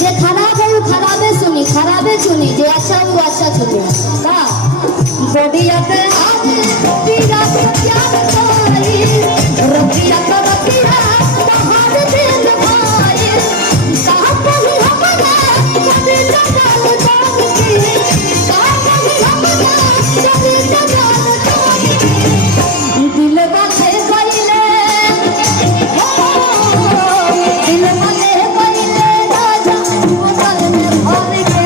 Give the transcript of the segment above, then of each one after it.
जे खराब है वो खराबे सुनी, खराबे सुनी, जे अच्छा वो अच्छा सुनी। का बॉडिया पे आवे पीरा से प्यार कोई, रतिया तो रतिया बाहर दिन भाई, कहाँ कहीं हमारा कभी जगाल जागी, कहाँ कहीं हमारा कभी जगाल जागी, दिल बाते कोइले हो, दिल बाते कोइले राजा बोतल में भर के,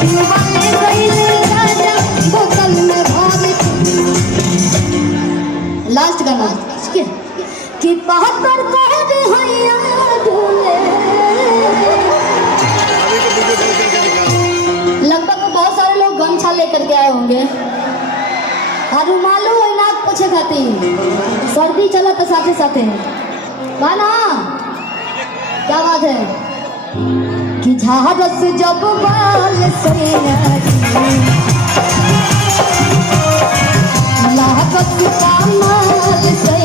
दिल बाते कोइले राजा बोतल में भर के। लास्ट गाना कि 72 कोड हैया ढूले। लगभग बहुत सारे लोग गमछा लेकर के आए होंगे और रुमालो है ना पूछे खातिर, सर्दी चला तो साथे साथे गाना क्या बात है कि झारस जब बाल से लागत कमाल से